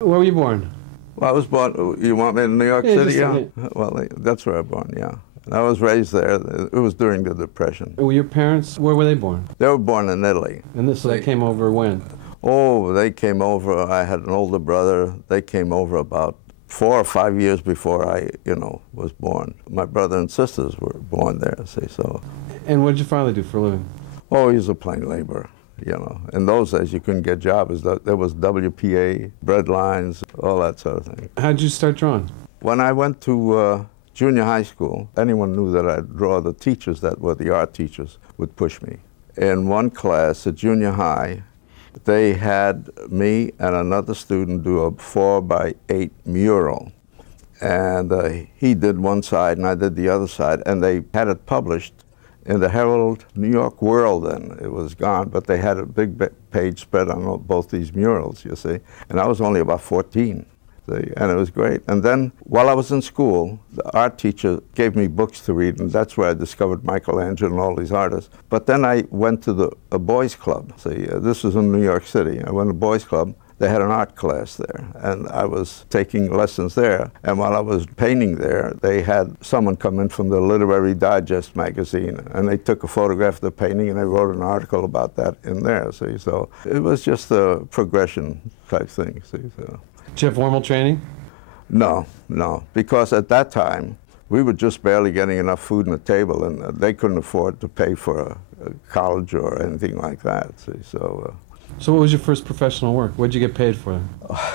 Where were you born? Well, I was born, you want me in New York Yeah, City? just Yeah. a Well, that's where I was born, yeah. And I was raised there. It was during the Depression. Were your parents, where were they born? They were born in Italy. And so they came over when? Oh, they came over. I had an older brother. They came over about 4 or 5 years before I, was born. My brother and sisters were born there, see, so. And what did your father do for a living? Oh, he was a plain laborer, In those days, you couldn't get jobs. There was WPA, bread lines, all that sort of thing. How did you start drawing? When I went to junior high school, anyone knew that I'd draw. The teachers that were the art teachers would push me. In one class at junior high, they had me and another student do a 4x8 mural. And he did one side and I did the other side, and they had it published in the Herald New York World then. It was gone, but they had a big page spread on both these murals, you see. And I was only about 14. And it was great. And then while I was in school, the art teacher gave me books to read, and that's where I discovered Michelangelo and all these artists. But then I went to a boys' club. See, this was in New York City. I went to a boys' club. They had an art class there, and I was taking lessons there. And while I was painting there, they had someone come in from the Literary Digest magazine, and they took a photograph of the painting, and they wrote an article about that in there, see. So it was just a progression type thing, see. So. Did you have formal training? No, because at that time, we were just barely getting enough food on the table, and they couldn't afford to pay for a college or anything like that, see, so. So what was your first professional work? What did you get paid for?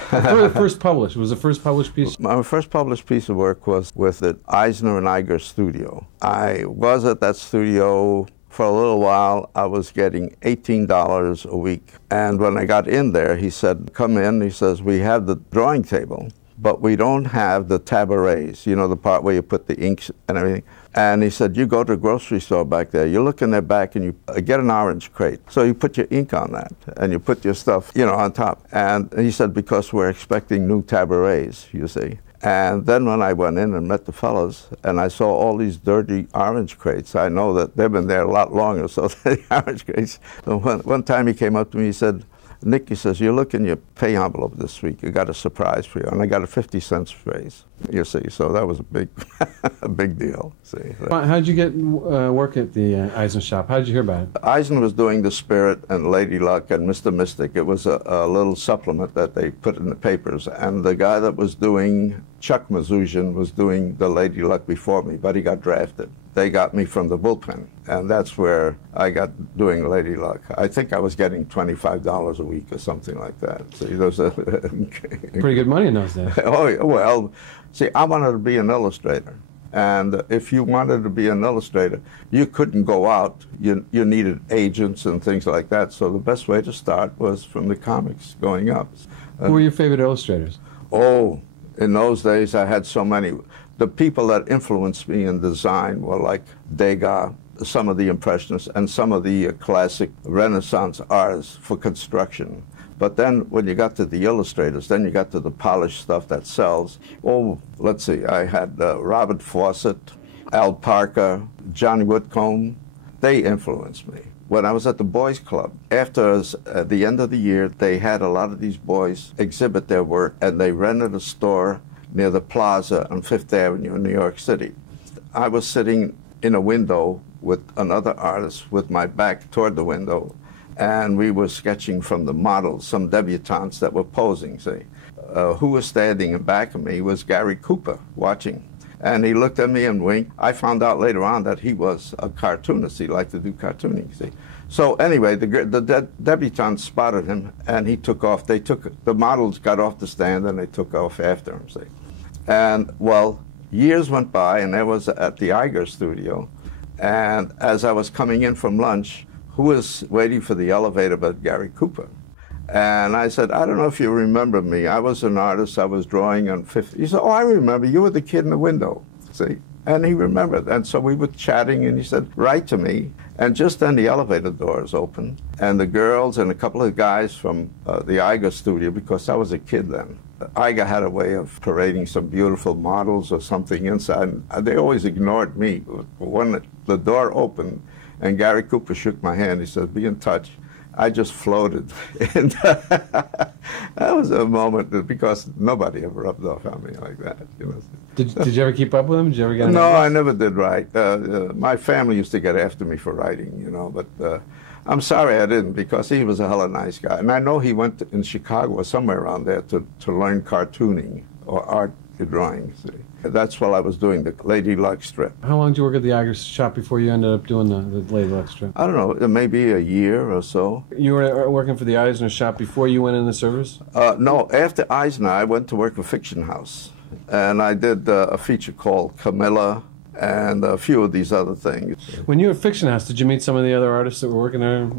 First published. Was the first published piece? My first published piece of work was with the Eisner and Eiger studio. I was at that studio for a little while. I was getting $18 a week. And when I got in there, he said, come in. He says, we have the drawing table, but we don't have the tabourets, the part where you put the inks and everything. And he said, you go to the grocery store back there, you look in their back and you get an orange crate. So you put your ink on that and you put your stuff, on top. And he said, because we're expecting new tabourets, you see. And then when I went in and met the fellows and I saw all these dirty orange crates, I know that they've been there a lot longer, so the orange crates. So one time he came up to me, he said, Nick, he says, you look in your pay envelope this week, you got a surprise for you. And I got a 50-cent raise, you see. So that was a big, a big deal, see. How did you get work at the Eisner shop? How did you hear about it? Eisner was doing The Spirit and Lady Luck and Mr. Mystic. It was a little supplement that they put in the papers. And the guy that was doing, Chuck Mazuzhin, was doing the Lady Luck before me, but he got drafted. They got me from the bullpen, and that's where I got doing Lady Luck. I think I was getting $25 a week or something like that. So those are pretty good money in those days. Oh, well, see, I wanted to be an illustrator. And if you wanted to be an illustrator, you couldn't go out. You needed agents and things like that. So the best way to start was from the comics going up. Who were your favorite illustrators? Oh, in those days I had so many. The people that influenced me in design were like Degas, some of the Impressionists, and some of the classic Renaissance artists for construction. But then when you got to the illustrators, then you got to the polished stuff that sells. Oh, let's see, I had Robert Fawcett, Al Parker, Johnny Whitcomb. They influenced me. When I was at the Boys Club, after at the end of the year, they had a lot of these boys exhibit their work, and they rented a store near the plaza on Fifth Avenue in New York City. I was sitting in a window with another artist with my back toward the window, and we were sketching from the models, some debutantes that were posing, see. Who was standing in back of me was Gary Cooper watching. And he looked at me and winked. I found out later on that he was a cartoonist. He liked to do cartooning, see. So anyway, the debutantes spotted him, and he took off. The models got off the stand, and they took off after him, see. And, well, years went by, and I was at the Eiger studio. And as I was coming in from lunch, who was waiting for the elevator but Gary Cooper? And I said, I don't know if you remember me. I was an artist. I was drawing on 50. He said, oh, I remember. You were the kid in the window, see? And he remembered. And so we were chatting, and he said, write to me. And just then the elevator doors opened, and the girls and a couple of guys from the Eiger studio, because I was a kid then, Eiger had a way of parading some beautiful models or something inside. And they always ignored me. When the door opened and Gary Cooper shook my hand, he said, be in touch. I just floated. And that was a moment because nobody ever rubbed off on me like that. You know. Did you ever keep up with him? Did you ever get? No, I never did write. My family used to get after me for writing, you know, but I'm sorry I didn't because he was a hella nice guy. And I know he went in Chicago or somewhere around there to learn cartooning or art drawing. See. That's while I was doing the Lady Luck strip. How long did you work at the Iger shop before you ended up doing the Lady Luck strip? I don't know, maybe a year or so. You were working for the Eisner shop before you went in the service? No, after Eisner, I went to work for Fiction House. And I did a feature called Camilla and a few of these other things. When you were at Fiction House, did you meet some of the other artists that were working there?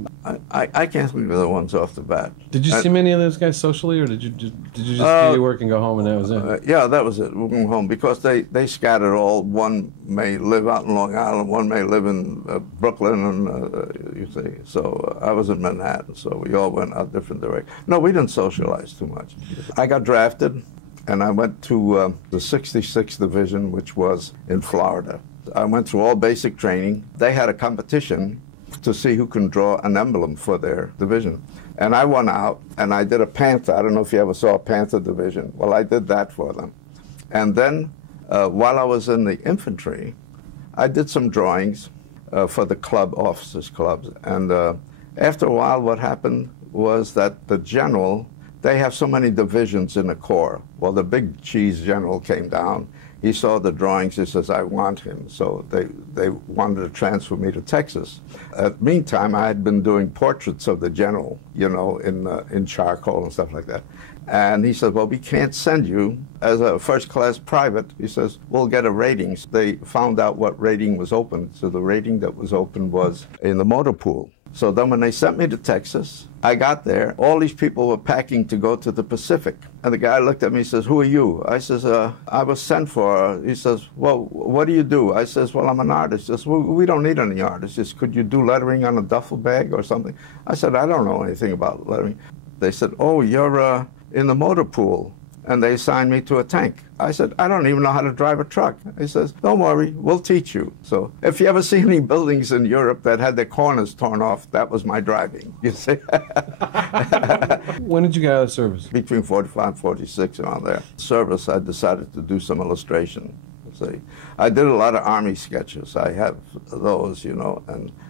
I can't think of the ones off the bat. Did you see many of those guys socially, or did you just do your work and go home and that was it? Yeah, that was it. We went home because they scattered all. One may live out in Long Island, one may live in Brooklyn, and you see. So I was in Manhattan, so we all went out different directions. No, we didn't socialize too much. I got drafted. And I went to the 66th Division, which was in Florida. I went through all basic training. They had a competition to see who can draw an emblem for their division. And I won out, and I did a panther. I don't know if you ever saw a panther division. Well, I did that for them. And then, while I was in the infantry, I did some drawings for the club, officers' clubs. And after a while, what happened was that the general, they have so many divisions in the Corps. Well, the big cheese general came down. He saw the drawings. He says, I want him. So they wanted to transfer me to Texas. Meantime, I had been doing portraits of the general, you know, in charcoal and stuff like that. And he said, well, we can't send you as a first-class private. He says, we'll get a rating. They found out what rating was open. So the rating that was open was in the motor pool. So then when they sent me to Texas, I got there. All these people were packing to go to the Pacific. And the guy looked at me and says, who are you? I says, I was sent for. He says, well, what do you do? I says, well, I'm an artist. He says, well, we don't need any artists. He says, could you do lettering on a duffel bag or something? I said, I don't know anything about lettering. They said, oh, you're in the motor pool. And they assigned me to a tank. I said, I don't even know how to drive a truck. He says, don't worry, we'll teach you. So if you ever see any buildings in Europe that had their corners torn off, that was my driving, you see. When did you get out of service? Between 45 and 46, around there. Service, I decided to do some illustration. See, I did a lot of army sketches. I have those, you know,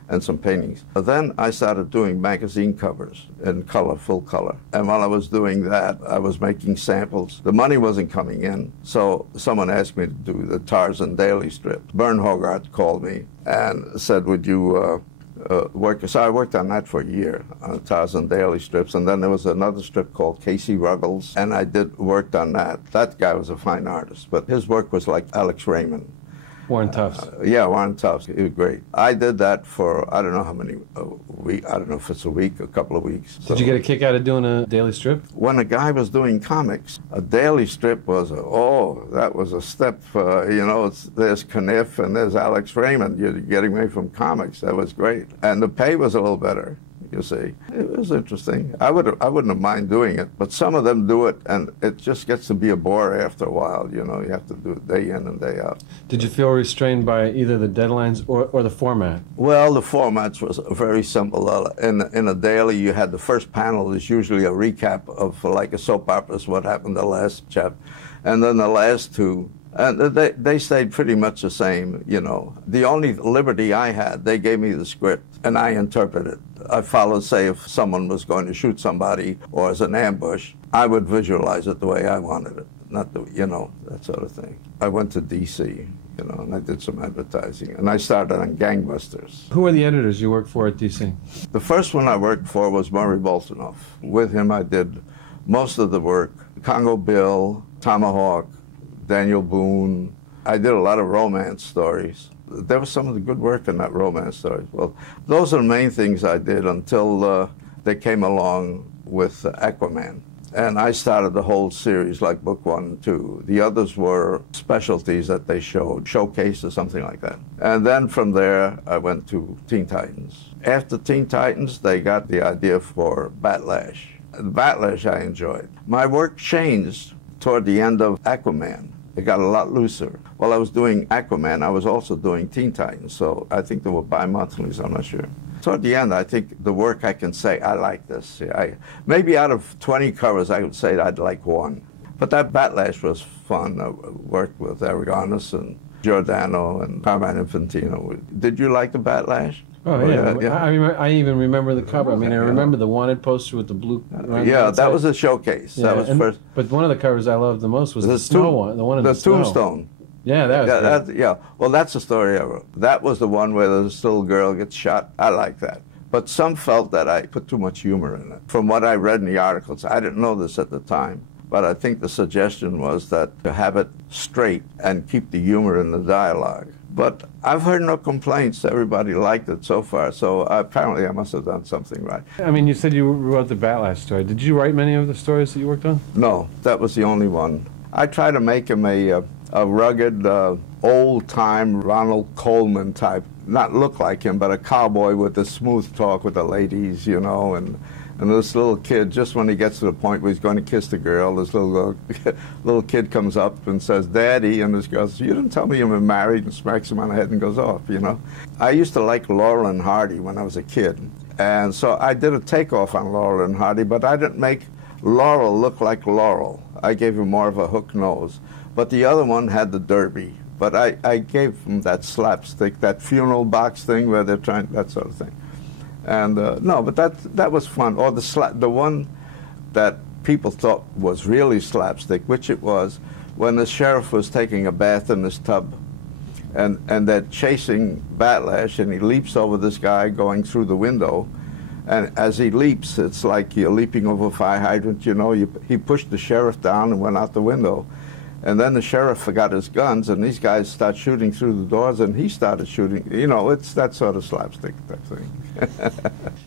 and some paintings. But then I started doing magazine covers in color, full color. And while I was doing that, I was making samples. The money wasn't coming in, so someone asked me to do the Tarzan daily strip. Bern Hogarth called me and said, would you work? So I worked on that for a year, on Tarzan daily strips. And then there was another strip called Casey Ruggles, and I worked on that. That guy was a fine artist, but his work was like Alex Raymond. Warren Tufts. Yeah, Warren Tufts. He was great. I did that for, I don't know how many weeks. I don't know if it's a week, a couple of weeks. Did you get a kick out of doing a daily strip? When a guy was doing comics, a daily strip was, that was a step, you know, there's Kniff and there's Alex Raymond. You're getting me from comics. That was great. And the pay was a little better. You see, it was interesting. I wouldn't have minded doing it, but some of them do it, and it just gets to be a bore after a while. You know, you have to do it day in and day out. Did you feel restrained by either the deadlines or the format? Well, the formats was very simple. In a daily, you had the first panel is usually a recap of like a soap opera, is what happened the last chapter, and then the last two. And they stayed pretty much the same, you know. The only liberty I had, they gave me the script, and I interpreted. I followed, say, if someone was going to shoot somebody or as an ambush, I would visualize it the way I wanted it, not the, you know, that sort of thing. I went to D.C., you know, and I did some advertising, and I started on Gangbusters. Who were the editors you worked for at D.C.? The first one I worked for was Murray Boltinoff. With him, I did most of the work. Congo Bill, Tomahawk, Daniel Boone. I did a lot of romance stories. There was some of the good work in that romance stories. Well, those are the main things I did until they came along with Aquaman. And I started the whole series, like book 1 and 2. The others were specialties that they showed, showcase or something like that. And then from there, I went to Teen Titans. After Teen Titans, they got the idea for Batlash. Batlash I enjoyed. My work changed toward the end of Aquaman. It got a lot looser. While I was doing Aquaman, I was also doing Teen Titans, so I think they were bi-monthlies, I'm not sure. Toward the end, I think the work I can say, I like this. Maybe out of 20 covers, I would say I'd like one. But that Batlash was fun. I worked with Aragonés and Giordano and Carmine Infantino. Did you like the Batlash? Oh, yeah. I even remember the cover. I mean, I remember the wanted poster with the blue. Yeah, that was a showcase. Yeah, that was first. But one of the covers I loved the most was the snow one, the one in the snow. Tombstone. Yeah, that was yeah. Well, that's the story I wrote. That was the one where this little girl gets shot. I like that. But some felt that I put too much humor in it. From what I read in the articles, I didn't know this at the time, but I think the suggestion was that to have it straight and keep the humor in the dialogue. But I've heard no complaints. Everybody liked it so far, so apparently I must have done something right. I mean, you said you wrote the Batlash story. Did you write many of the stories that you worked on? No, that was the only one. I tried to make him a rugged, old-time Ronald Coleman type. Not look like him, but a cowboy with the smooth talk with the ladies, you know, and this little kid, just when he gets to the point where he's going to kiss the girl, this little kid comes up and says, "Daddy," and this girl says, "You didn't tell me you were married," and smacks him on the head and goes off, you know. I used to like Laurel and Hardy when I was a kid, and so I did a takeoff on Laurel and Hardy, but I didn't make Laurel look like Laurel. I gave him more of a hook nose, but the other one had the derby. But I gave him that slapstick, that funeral box thing where they're trying, that sort of thing. And no, but that was fun. Or the one that people thought was really slapstick, which it was, when the sheriff was taking a bath in this tub, and they're chasing Batlash, and he leaps over this guy going through the window, and as he leaps, it's like you're leaping over a fire hydrant. You know, he pushed the sheriff down and went out the window. And then the sheriff forgot his guns, and these guys start shooting through the doors, and he started shooting. You know, it's that sort of slapstick type thing.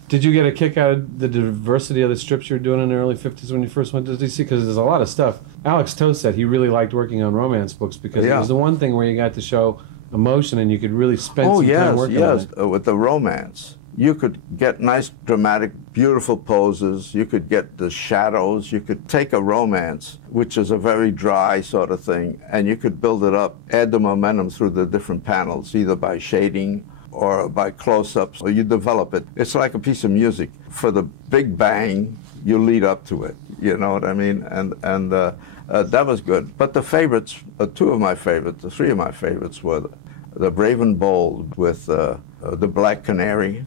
Did you get a kick out of the diversity of the strips you were doing in the early 50s when you first went to DC? Because there's a lot of stuff. Alex Toth said he really liked working on romance books because it was the one thing where you got to show emotion and you could really spend some time working on it. With the romance. You could get nice, dramatic, beautiful poses. You could get the shadows. You could take a romance, which is a very dry sort of thing, and you could build it up, add the momentum through the different panels, either by shading or by close-ups, or you develop it. It's like a piece of music. For the big bang, you lead up to it. You know what I mean? And that was good. But the favorites, three of my favorites were the Brave and Bold with the Black Canary,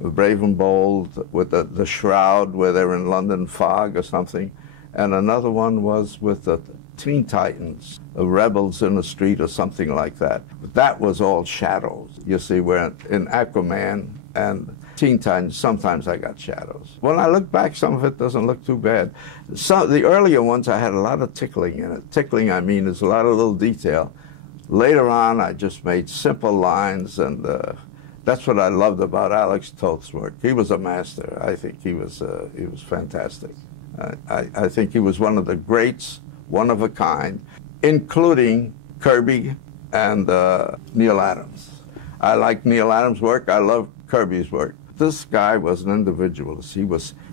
Brave and Bold with the Shroud, where they're in London fog or something, and another one was with the Teen Titans, the Rebels in the Street or something like that. That was all shadows. You see, where in Aquaman and Teen Titans, sometimes I got shadows. When I look back, some of it doesn't look too bad. The earlier ones, I had a lot of tickling in it. Tickling, I mean, is a lot of little detail. Later on, I just made simple lines, and that's what I loved about Alex Toth's work. He was a master. I think he was fantastic. I think he was one of the greats, one of a kind, including Kirby and Neal Adams. I like Neal Adams' work. I love Kirby's work. This guy was an individualist.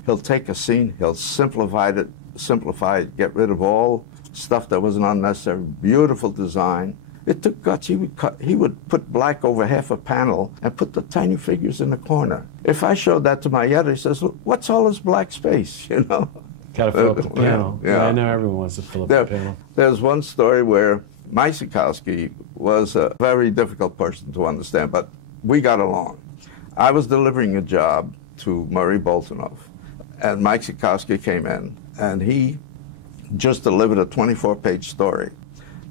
He'll take a scene, he'll simplify it, get rid of all stuff that wasn't unnecessary. Beautiful design. It took guts. He would put black over half a panel and put the tiny figures in the corner. If I showed that to my editor, he says, "What's all this black space?" You know. Gotta fill up the panel. Yeah. I know everyone wants to fill up the panel. There's one story where Mike Sekowsky was a very difficult person to understand, but we got along. I was delivering a job to Murray Boltinoff, and Mike Sekowsky came in, and he just delivered a 24-page story.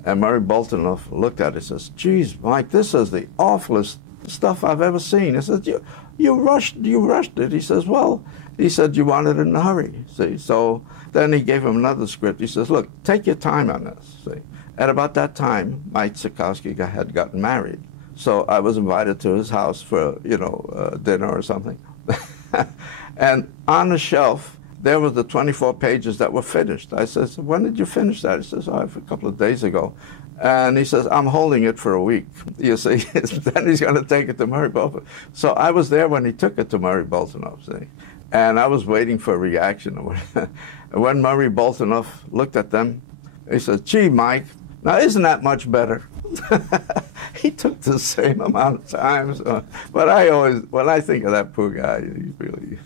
And Murray Boltinoff looked at it and says, "Geez, Mike, this is the awfulest stuff I've ever seen." He says, you rushed it. He says, "Well," he said, "you wanted it in a hurry." See, so then he gave him another script. He says, "Look, take your time on this." See, at about that time, Mike Sekowsky had gotten married. So I was invited to his house for, dinner or something. And on the shelf, there were the 24 pages that were finished. I said, "When did you finish that?" He says, "Oh, a couple of days ago." And he says, "I'm holding it for a week." You see, then he's going to take it to Murray Boltinoff. So I was there when he took it to Murray Boltinoff, see? And I was waiting for a reaction. When Murray Boltinoff looked at them, he said, "Gee, Mike, now isn't that much better?" he took the same amount of time. So, but I always, when I think of that poor guy, he really.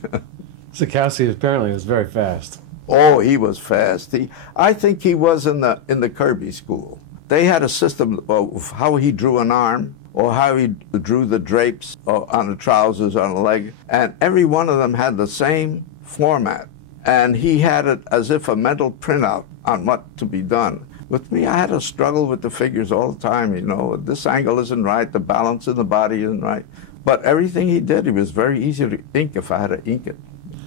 Sikowski apparently was very fast. Oh, he was fast. I think he was in the Kirby school. They had a system of how he drew an arm, or how he drew the drapes on the trousers on the leg, and every one of them had the same format. And he had it as if a mental printout on what to be done. With me, I had to struggle with the figures all the time, you know. This angle isn't right, the balance in the body isn't right. But everything he did, it was very easy to ink if I had to ink it.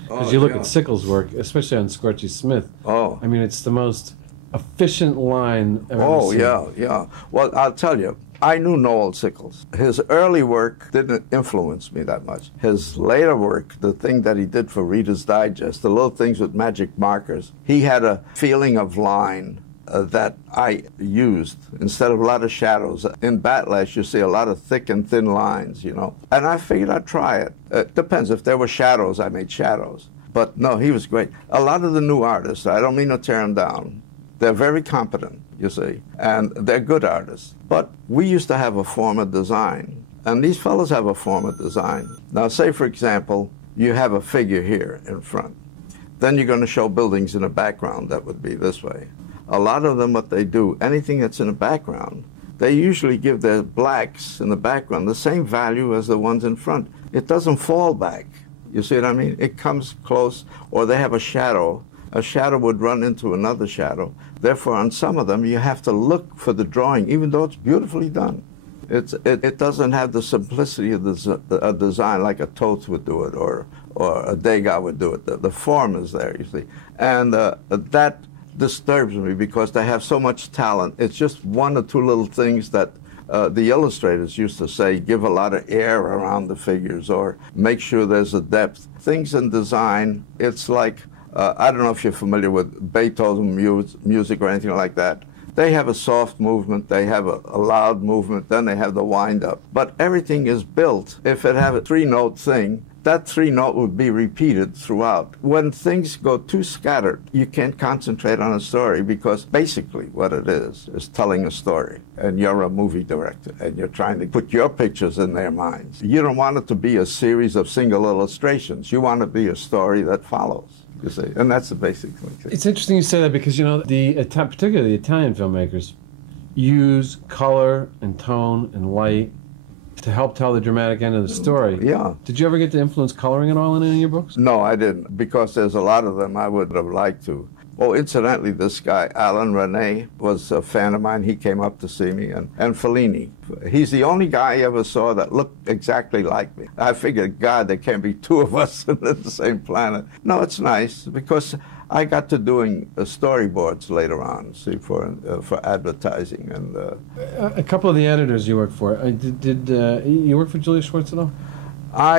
Because you look at Sickles' work, especially on Scorchy Smith. Oh. I mean, it's the most efficient line I've ever seen. Yeah. Well, I'll tell you, I knew Noel Sickles. His early work didn't influence me that much. His later work, the thing that he did for Reader's Digest, the little things with magic markers, he had a feeling of line that I used instead of a lot of shadows. In Batlash, you see a lot of thick and thin lines, you know. And I figured I'd try it. It depends. If there were shadows, I made shadows. But no, he was great. A lot of the new artists, I don't mean to tear them down, they're very competent, you see, and they're good artists. But we used to have a form of design, and these fellows have a form of design. Now, say, for example, you have a figure here in front. Then you're going to show buildings in the background that would be this way. A lot of them, what they do, anything that's in the background, they usually give their blacks in the background the same value as the ones in front. It doesn't fall back. You see what I mean? It comes close, or they have a shadow. A shadow would run into another shadow. Therefore, on some of them, you have to look for the drawing, even though it's beautifully done. It doesn't have the simplicity of the design like a Toth would do it, or a Degas would do it. The form is there, you see. And that disturbs me because they have so much talent. It's just one or two little things that the illustrators used to say, give a lot of air around the figures, or make sure there's a depth. Things in design, it's like, I don't know if you're familiar with Beethoven music or anything like that. They have a soft movement, they have a loud movement, then they have the wind-up. But everything is built. If it have a three-note thing, that three-note would be repeated throughout. When things go too scattered, you can't concentrate on a story, because basically what it is telling a story. And you're a movie director, and you're trying to put your pictures in their minds. You don't want it to be a series of single illustrations. You want it to be a story that follows. You see, and that's the basic thing. It's interesting you say that, because, you know, particularly the Italian filmmakers use color and tone and light to help tell the dramatic end of the story. Yeah. Did you ever get to influence coloring at all in any of your books? No, I didn't, because there's a lot of them I would have liked to. Oh, incidentally, this guy, Alan Rene, was a fan of mine. He came up to see me, and Fellini. He's the only guy I ever saw that looked exactly like me. I figured, God, there can't be two of us on the same planet. No, it's nice, because I got to doing storyboards later on, see, for advertising. And a couple of the editors you worked for, did you work for Julia Schwartz at all?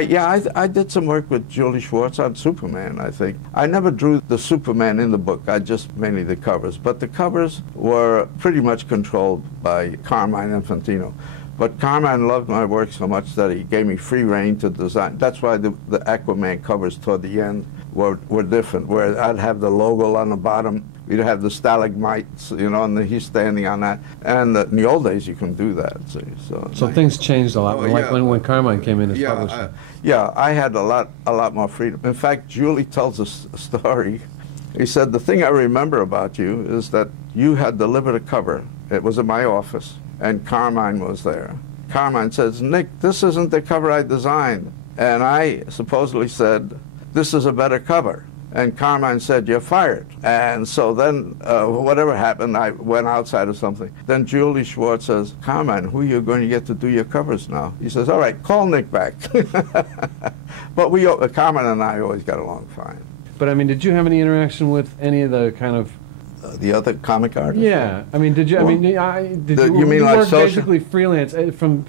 Yeah, I did some work with Julie Schwartz on Superman, I think. I never drew the Superman in the book, I just mainly the covers. But the covers were pretty much controlled by Carmine Infantino. But Carmine loved my work so much that he gave me free rein to design. That's why the Aquaman covers toward the end were different, where I'd have the logo on the bottom. We'd have the stalagmites, you know, and he's standing on that. And in the old days, you can do that. See, so things changed a lot, like when Carmine came in as publisher. Yeah, I had a lot more freedom. In fact, Julie tells us a story. He said, the thing I remember about you is that you had delivered a cover. It was in my office, and Carmine was there. Carmine says, Nick, this isn't the cover I designed. And I supposedly said, this is a better cover. And Carmine said, you're fired. And so then, whatever happened, I went outside or something. Then Julie Schwartz says, Carmine, who are you going to get to do your covers now? He says, all right, call Nick back. But Carmine and I always got along fine. But, I mean, did you have any interaction with any of the kind of... the other comic artists? Yeah. I mean, did you, well, you mean like work social? Basically freelance from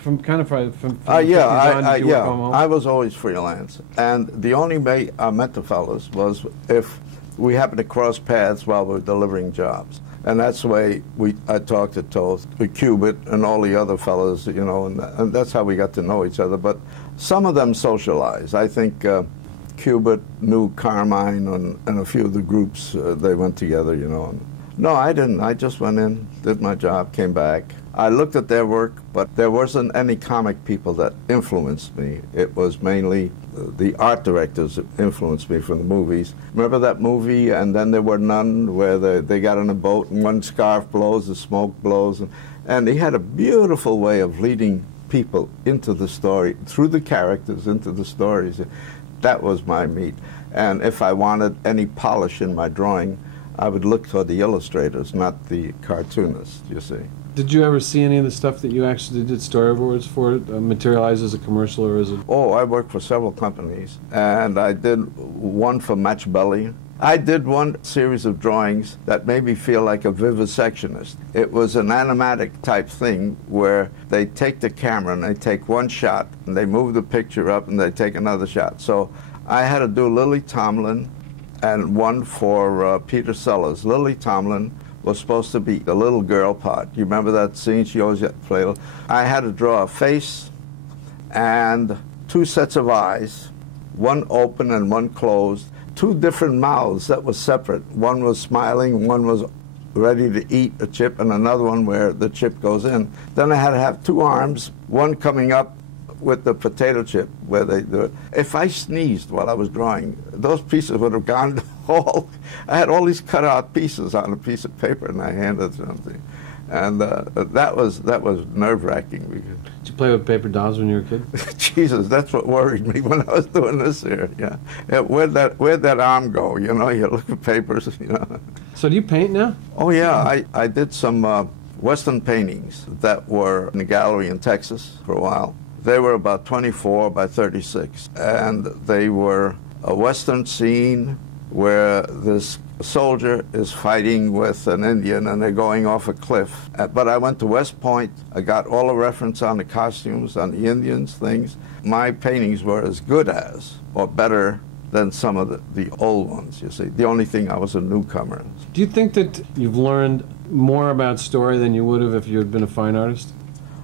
Yeah, I was always freelance. And the only way I met the fellows was if we happened to cross paths while we were delivering jobs. And that's the way I talked to Toth, with Cubit, and all the other fellows, you know, and that's how we got to know each other. But some of them socialized. I think Cubit knew Carmine, and a few of the groups, they went together, you know. No, I didn't. I just went in, did my job, came back. I looked at their work, but there wasn't any comic people that influenced me. It was mainly the art directors that influenced me from the movies. Remember that movie, And Then There Were None, where they got on a boat and one scarf blows, the smoke blows, and he had a beautiful way of leading people into the story, through the characters, into the stories. That was my meat. And if I wanted any polish in my drawing, I would look toward the illustrators, not the cartoonists, you see. Did you ever see any of the stuff that you actually did storyboards for materialize as a commercial or as a... Oh, I worked for several companies, and I did one for Match Belly. I did one series of drawings that made me feel like a vivisectionist. It was an animatic type thing where they take the camera and they take one shot and they move the picture up and they take another shot. So I had to do Lily Tomlin and one for Peter Sellers. Lily Tomlin was supposed to be the little girl part. You remember that scene? She always had to play. I had to draw a face and two sets of eyes, one open and one closed, two different mouths that were separate. One was smiling, one was ready to eat a chip, and another one where the chip goes in. Then I had to have two arms, one coming up with the potato chip where they do it. If I sneezed while I was drawing, those pieces would have gone all. I had all these cut out pieces on a piece of paper, and I handed something, and that was nerve-wracking. Did you play with paper dolls when you were a kid? Jesus, that's what worried me when I was doing this here. Yeah, where'd that arm go? You know, you look at papers. You know. So do you paint now? Oh yeah, I did some Western paintings that were in a gallery in Texas for a while. They were about 24 by 36, and they were a Western scene where this soldier is fighting with an Indian and they're going off a cliff. But I went to West Point. I got all the reference on the costumes, on the Indians, things. My paintings were as good as, or better than some of the old ones, you see. The only thing, I was a newcomer. Do you think that you've learned more about story than you would have if you had been a fine artist?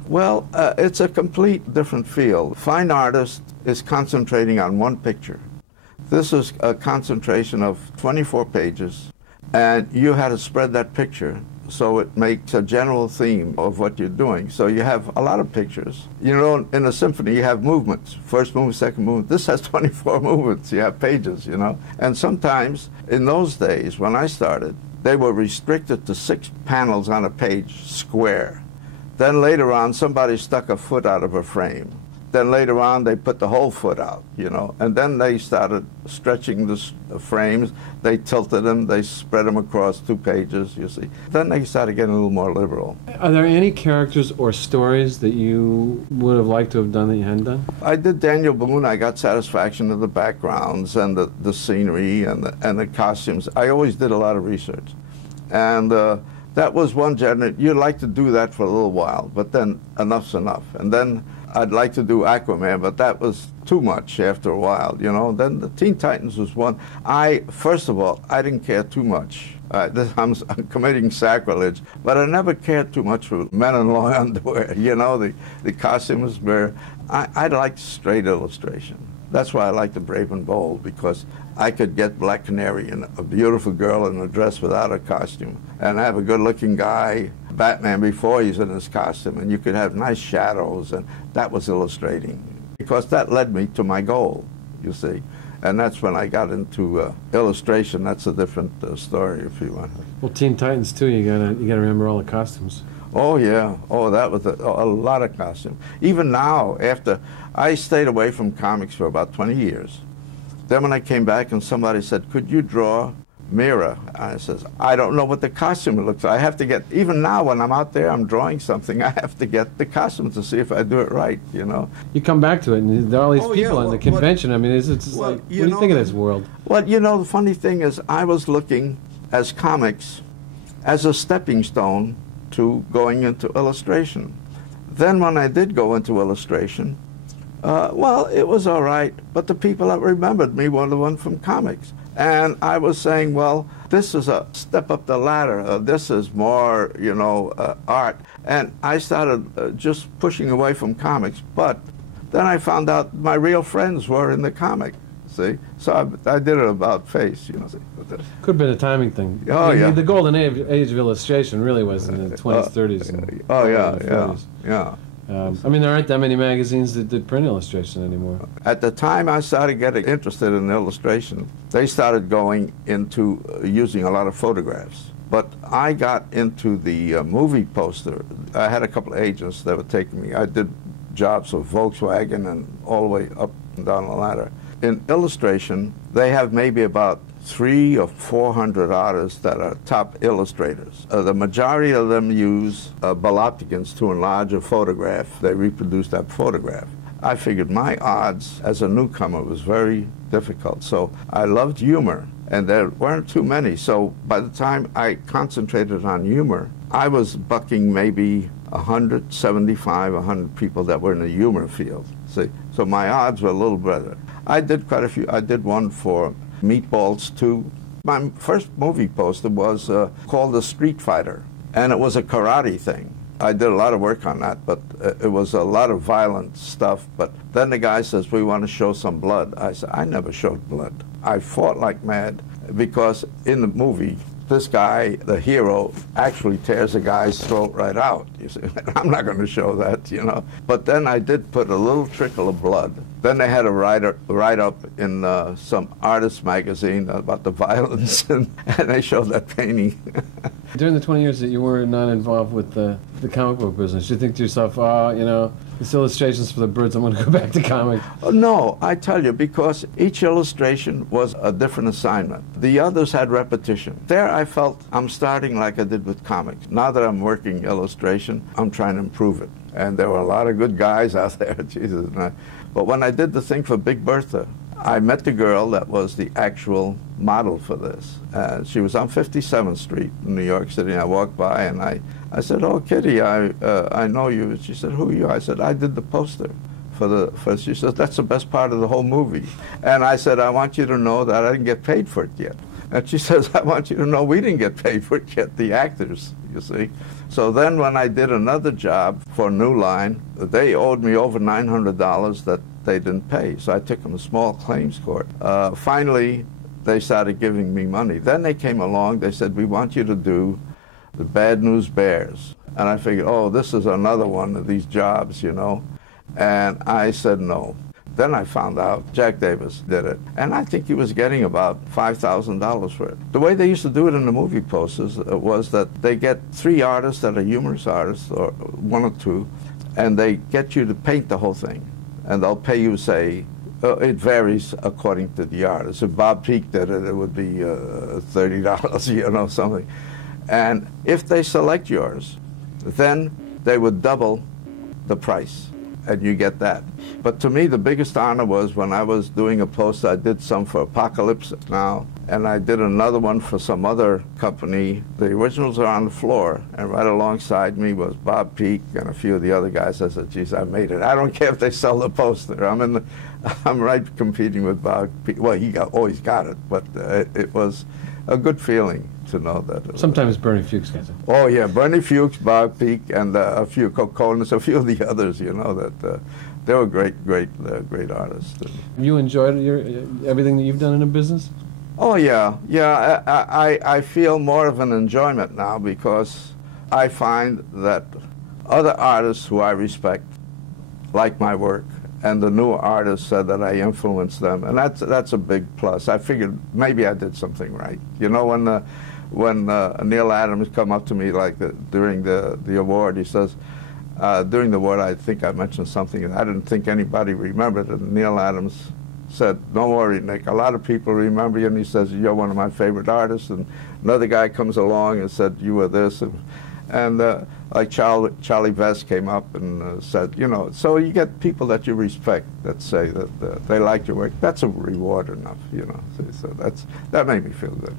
Well, it's a complete different field. Fine artist is concentrating on one picture. This is a concentration of 24 pages, and you had to spread that picture so it makes a general theme of what you're doing. So you have a lot of pictures. You know, in a symphony, you have movements. First movement, second movement. This has 24 movements. You have pages, you know. And sometimes, in those days, when I started, they were restricted to 6 panels on a page, square. Then later on, somebody stuck a foot out of a frame. Then later on, they put the whole foot out, you know. And then they started stretching the frames. They tilted them. They spread them across 2 pages, you see. Then they started getting a little more liberal. Are there any characters or stories that you would have liked to have done that you hadn't done? I did Daniel Boone. I got satisfaction of the backgrounds and the scenery and the costumes. I always did a lot of research. And that was one genre. You'd like to do that for a little while, but then enough's enough. And then I'd like to do Aquaman, but that was too much after a while, you know. Then the Teen Titans was one. First of all, I didn't care too much. I'm committing sacrilege, but I never cared too much for men in long underwear, you know, the costumes were, I liked straight illustration. That's why I like the Brave and Bold, because I could get Black Canary and a beautiful girl in a dress without a costume, and have a good-looking guy, Batman, before he's in his costume, and you could have nice shadows, and that was illustrating. Because that led me to my goal, you see. And that's when I got into illustration. That's a different story, if you want. Well, Teen Titans, too, you gotta remember all the costumes. Oh, yeah. Oh, that was a lot of costume. Even now, after I stayed away from comics for about 20 years. Then when I came back and somebody said, could you draw Mira? I says, I don't know what the costume looks like. I have to get, even now when I'm out there, I'm drawing something, I have to get the costume to see if I do it right, you know. You come back to it, and there are all these people in the convention. I mean, it's like, what do you think of this world? Well, you know, the funny thing is, I was looking as comics as a stepping stone to going into illustration. Then when I did go into illustration, well, it was all right, but the people that remembered me were the one from comics. And I was saying, well, this is a step up the ladder. This is more, you know, art. And I started just pushing away from comics. But then I found out my real friends were in the comic See? So I did it about face, you know. Could have been a timing thing. Oh, yeah. The golden age of illustration really was in the 20s, 30s. And oh, yeah, 40s. yeah. I mean, there aren't that many magazines that did print illustration anymore. At the time I started getting interested in illustration, they started going into using a lot of photographs. But I got into the movie poster. I had a couple of agents that were taking me. I did jobs for Volkswagen and all the way up and down the ladder. In illustration, they have maybe about 300 or 400 artists that are top illustrators. The majority of them use Balopticons to enlarge a photograph. They reproduce that photograph. I figured my odds as a newcomer was very difficult. So I loved humor, and there weren't too many. So by the time I concentrated on humor, I was bucking maybe 175, 100 people that were in the humor field. See, so my odds were a little better. I did quite a few. I did one for Meatballs 2. My first movie poster was called The Street Fighter, and it was a karate thing. I did a lot of work on that, but it was a lot of violent stuff. But then the guy says, we want to show some blood. I said, I never showed blood. I fought like mad because in the movie, this guy, the hero, actually tears a guy's throat right out. You see, I'm not going to show that, you know. But then I did put a little trickle of blood. Then they had a write-up in some artist magazine about the violence, and they showed that painting. During the 20 years that you were not involved with the comic book business, you think to yourself, oh, you know, this illustration's for the birds, I'm going to go back to comics? Oh, no, I tell you, because each illustration was a different assignment. The others had repetition. There I felt I'm starting like I did with comics. Now that I'm working illustration, I'm trying to improve it. And there were a lot of good guys out there, Jesus. But when I did the thing for Big Bertha, I met the girl that was the actual model for this. She was on 57th Street in New York City. I walked by and I said, oh, Kitty, I know you. She said, who are you? I said, I did the poster for she says, that's the best part of the whole movie. And I said, I want you to know that I didn't get paid for it yet. And she says, I want you to know we didn't get paid for it yet, the actors, you see. So then when I did another job for New Line, they owed me over $900 that they didn't pay. So I took them to small claims court. Finally, they started giving me money. Then they came along, they said, we want you to do the Bad News Bears. And I figured, oh, this is another one of these jobs, you know. And I said no. Then I found out Jack Davis did it, and I think he was getting about $5,000 for it. The way they used to do it in the movie posters was that they get 3 artists that are humorous artists, or 1 or 2, and they get you to paint the whole thing. And they'll pay you, say, it varies according to the artist. If Bob Peak did it, it would be $30, you know, something. And if they select yours, then they would double the price, and you get that. But to me, the biggest honor was when I was doing a poster. I did some for Apocalypse Now, and I did another one for some other company. The originals are on the floor, and right alongside me was Bob Peak and a few of the other guys. I said, geez, I made it. I don't care if they sell the poster. I'm right competing with Bob Peak. Well, he always got it, but it was a good feeling to know that. Sometimes Bernie Fuchs gets it. Oh, yeah, Bernie Fuchs, Bob Peak, and a few Coconuts, a few of the others, you know, that they were great artists. You enjoyed everything that you've done in the business? Oh, yeah. I feel more of an enjoyment now because I find that other artists who I respect like my work, and the newer artists said that I influenced them, and that's a big plus. I figured maybe I did something right. You know, when Neil Adams come up to me during the award, he says, during the award, I think I mentioned something, and I didn't think anybody remembered it. And Neil Adams said, don't worry, Nick, a lot of people remember you, and he says, you're one of my favorite artists. And another guy comes along and said, you were this. And like Charlie Vest came up and said, you know, so you get people that you respect that say that they like your work. That's a reward enough, you know. So that made me feel good.